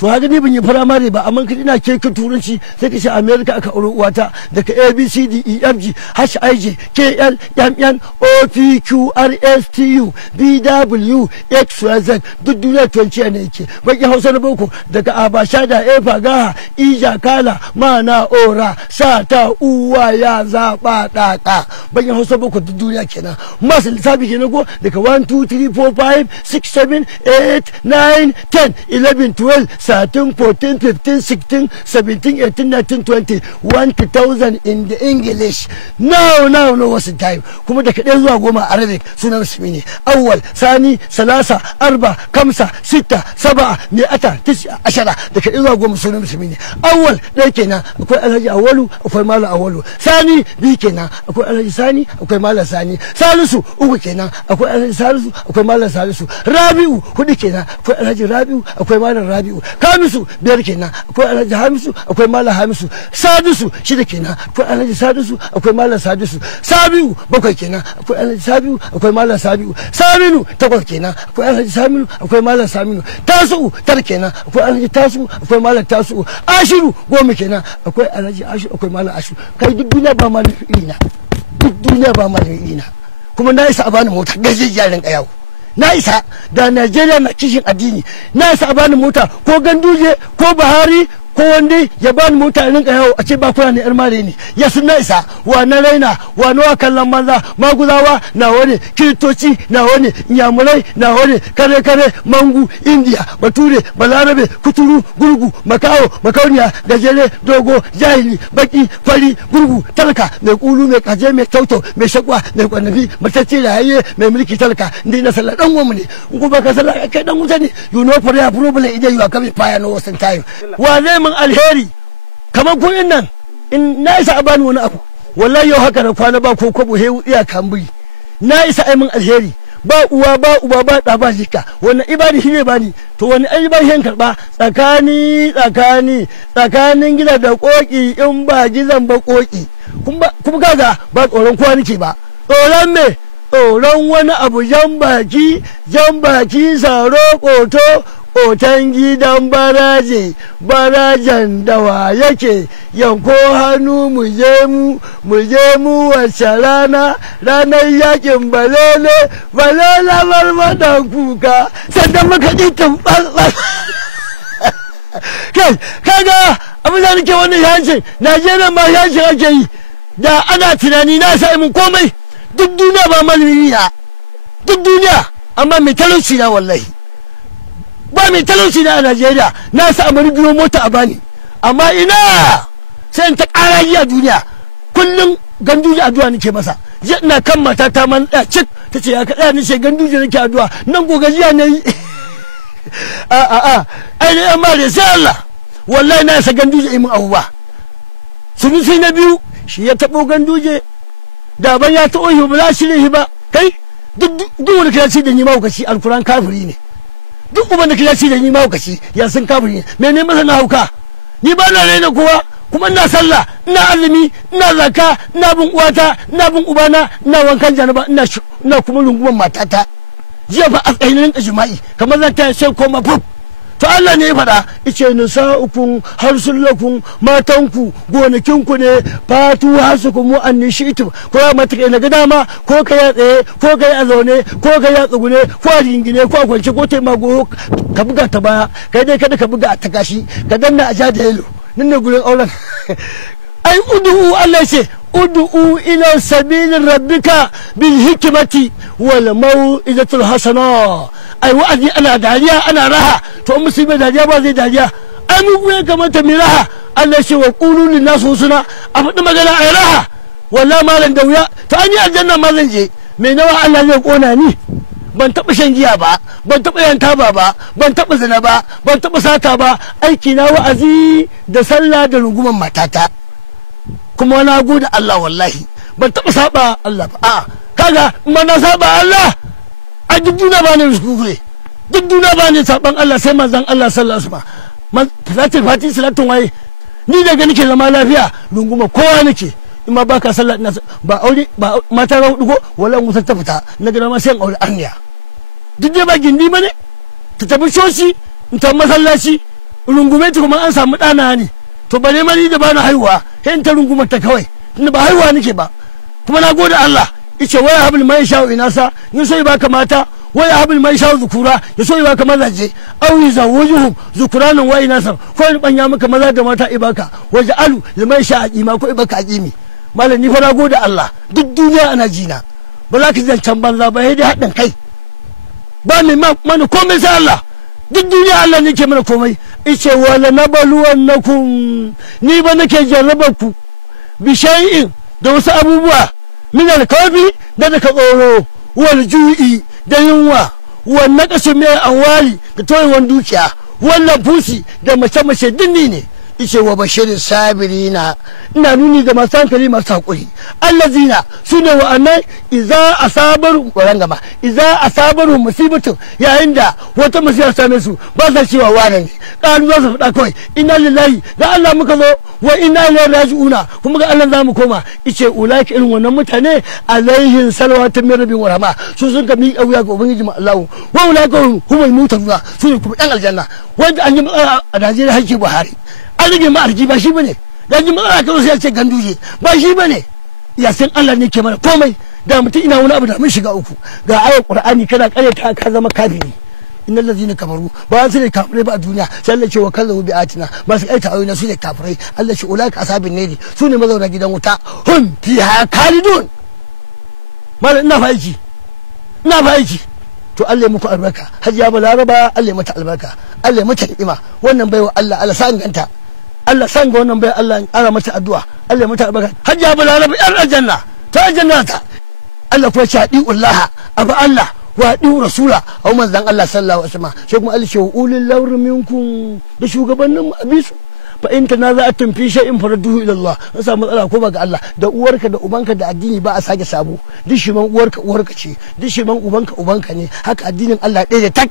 to haka ni ban yi firamare ba amma ina ke turanci sai ka ce America aka aure uwata daga ABCDEFG HIJ KL MN OPQRSTU BW XYZ duk duniya 20 ne yake baki Hausa na boko daga Abasha da Efa Gaha Ija Kala Mana Ora Sata Uwa ya zaba daka baki Hausa boko duk duniya kenan masu lissafi kenan ko daga 1 2 3 4 5 6 7 8 9 10 11 12 13 14 15 16 17 18 19 20 1000 in the English no what's the time kuma daga 1 zuwa 10 Arabic sunan musulmi ne awwal sani salasa arba kamsa sita saba mi'ata tis'a ashara daga 1 zuwa 10 sunan musulmi ne awwal dai kenan akwai alhaji awwalu akwai malam awwalu sani bi kenan akwai alhaji sani akwai malam sani salisu uku kenan akwai alhaji salisu akwai malam salisu rabi'u hudu kenan akwai alhaji rabi'u akwai malam rabi'u kamisu biyar kenan akwai alhaji hamisu akwai malam hamisu sadisu shida kenan akwai alhaji sadisu akwai malam sadisu sabiu bakwai kenan akwai alhaji sabiu akwai malam sabiu saminu takwas kenan akwai alhaji saminu akwai malam saminu tasu tar kenan akwai alhaji tasu akwai malam tasu ashiru goma kenan akwai alhaji ashiru akwai malam ashiru kai duk duniya ba malam irina duk duniya ba malam irina kuma na isa a bani mota gaje jarin kayawo na isa da Najeriya na kishin addini na isa a bani mota ko Ganduje ko Buhari ko wanda ya bani mota in rinka yawo a ce ba kuna ne yar mare ne ya sun na isa wa na raina wa na kallon manza maguzawa na wani kiristoci na wani inyamurai na wani kare mangu India bature balarabe kuturu gurgu makawo makauniya gajere dogo jahili baki fari gurgu talaka mai kulu mai kaje mai tauto mai shakwa mai kwanabi matacce da haye mai mulki talaka ndi na sallah dan uwanmu ne in ko baka sallah kai dan wuta ne you know for your problem idan you are coming fire no wasting time wa zai min alheri kamar kuɗin nan in na isa a bani wani abu wallahi yau haka na kwana ba ko kwabo he iya kamburi na isa ai min alheri ba uwa ba uba ba da ba jika wannan ibadi shi ne bani to wani ai ba hin karba tsakanin gida da koki in ba gizan ba koki kuma kaga ba tsoron kowa nake ba tsoron me tsoron wani abu jan baki saro koto otan gidan barajan dawa yake yanko hannu mu je mu wace ranar yakin balele barbadan kuka sannan muka ji tumɓar kai kaga abin da nake wannan yancin Najeriya ma yancin ake yi da ana tunani na sa mun komai duk duniya ba malami duk duniya amma mai talauci na wallahi ba mai talauci na a Najeriya na samu biyo mota a bani amma ina sai ta ƙara yi a duniya kullum Ganduje addu'a nake masa je ina kan mata ta man da cik tace ya kada ni sai Ganduje nake addu'a nan gogajiya ne ai ne amma da sai Allah wallahi na sa Ganduje imin abuwa sunusi na biyu shi ya tabo Ganduje da ban ya taɓo shi ba za shi ne ba kai duk wani kiyaci da ni mahaukaci alkuran kafiri ne duk uban da kiyaci da ni mahaukaci ya san kafiri ne me ne masa na hauka ni ba na raina kowa kuma ina sallah ina azumi ina zakka ina bin uwata ina bin ubana ina wankan janaba ina kuma runguman matata jiya fa a tsayin jima'i kamar zan ta sai koma fuf to Allah ne ya faɗa ice nisa'ukum harsullakum matanku gonakinku ne fatu hasukum annishitum ko ya mata kai na ga dama ko kai ya tsaye ko kai a zaune ko kai ya tsugune ko a ringine ko a kwance ko tai mago ka buga ta baya kai dai kada ka buga ta kashi ka danna a ja da yelo nan ne gurin auren ai udu Allah ce udu ila sabilin rabbika bil hikmati wal mau'izatul hasana ai wa'azi ana dariya ana raha to musulmi dariya ba zai dariya ai mu ya kamata mu raha Allah ce wa qulu lin nas husna a faɗi magana ai raha wallahi malan da wuya to an yi aljanna ma zan je me nawa Allah zai kona ni ban taɓa shan giya ba ban taɓa yan taba ba ban taɓa zina ba ban taɓa sata ba aiki na wa'azi da sallah da runguman matata kuma na gode Allah wallahi ban taɓa saba Allah ba a kaga in na saba Allah a duk duniya ba ne kuskure duk duniya ba ne saban Allah sai manzon Allah sallallahu alaihi wasallam fati salatun waye ni daga nake zama lafiya runguma kowa nake in ma baka sallah ina ba aure ba mata ga hudu ko wallahi musa ta fita na gina ma sai aure arniya duk dai ba gindi bane ta tafi shoshi in ta masallaci rungume ta kuma an samu ɗana ne to bare mani da bana haihuwa sai ta rungumar ta kawai tunda ba haihuwa nake ba kuma na gode Allah ice waya habul mai sha'u inasa in so baka mata waya habul mai sha'u zukura ya so baka mazaje awi zawujuhum zukuranan wa inasa ko in banya maka maza da mata ibaka waje alu limai sha'a ima ko ibaka aqimi malam ni fa na gode Allah duk duniya ana jina ba za ka zancan banza ba sai dai haɗin kai ba mai mana komai sai Allah duk duniya Allah ne ke mana komai ice wala nabaluwannakum ni ba nake jarrabar ku bi shay'in da wasu abubuwa min alkafi da daga tsoro wal ju'i da yunwa wal naqasu min awali da toyewan dukiya wannan fusi da mace dinni ne ice wa bashirin sabirina ina nuni ga masu hankali masu hakuri allazina sune wa'annan idza asabaru musibatun yayin da wata musiba same su ba sa cewa wane ne kalu za su faɗa kawai inna lillahi da Allah muka zo wa inna ilaihi raji'una kuma ga Allah za mu koma ice ulaki irin wannan mutane alaihin salawatu min rabbihim wa rahma su sun ka miƙa wuya ga ubangiji mu Allah wa ulaka humul mutaquna su ne kuma dan aljanna wanda an yi a Najeriya hakki Buhari an rage ma arki ba shi bane da ji matsala ka sai ya ce ganduje ba shi bane ya san Allah ne ke mana komai da mutum ina wani abu da mun shiga uku ga ayar Qur'ani kana karyata ka zama kafiri innal ladzina kafaru ba su ne kafirai ba a duniya sai Allah ce wa kallahu bi atina ba su aita ayoyi su ne kafirai Allah ce ulaka ashabin nari su ne mazauna gidan wuta hum fiha khalidun mallan ina fa aiki to Allah ya muku albarka hajiya balaraba Allah ya mata albarka Allah ya mata ni'ima wannan baiwa Allah sa ganta Allah san ga wannan bai Allah ara mata addu'a Allah ya mata albarka hajiya balaraba yar aljanna ta aljanna ta Allah kuma ya Allah abu Allah wa rasula au manzan Allah sallallahu alaihi wasallam sai kuma Allah ce ulil lawr minkum da shugabannin abisu fa in tanaza'atum fi shay'in faradduhu ila Allah an samu matsala ko ba ga Allah da uwarka da ubanka da addini ba a sake sabo duk shi man uwarka ce duk shi man ubanka ne haka addinin Allah ɗaya da tak